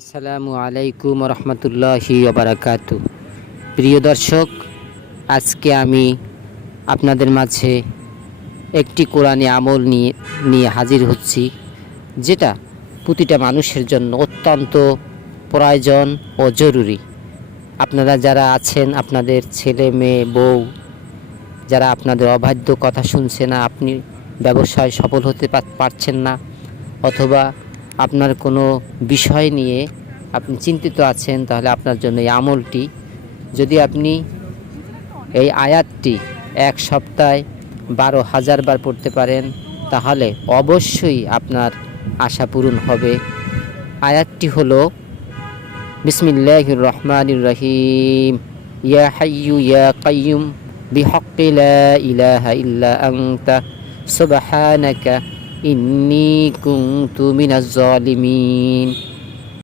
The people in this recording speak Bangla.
আসসালামু আলাইকুম রহমতুল্লাহি বারাকাতু। প্রিয় দর্শক, আজকে আমি আপনাদের মাঝে একটি কোরআনী আমল নিয়ে হাজির হচ্ছি, যেটা প্রতিটা মানুষের জন্য অত্যন্ত প্রয়োজন ও জরুরি। আপনারা যারা আছেন, আপনাদের ছেলে মেয়ে বউ যারা আপনাদের অবাধ্য কথা শুনছে না, আপনি ব্যবসায় সফল হতে পারছেন না, অথবা আপনার কোনো বিষয় নিয়ে আপনি চিন্তিত আছেন, তাহলে আপনার জন্য এই আমলটি, যদি আপনি এই আয়াতটি এক সপ্তাহে 12,000 বার পড়তে পারেন, তাহলে অবশ্যই আপনার আশা পূরণ হবে। আয়াতটি হলো বিসমিল্লাহির রহমানির রহিম, ইয়া হাইয়ু ইয়া কাইয়ুম বিহাক্কি লা ইলাহা ইল্লা আনতা সুবহানাকা ইন্নী কুনতু মিনাজ জালিমিন।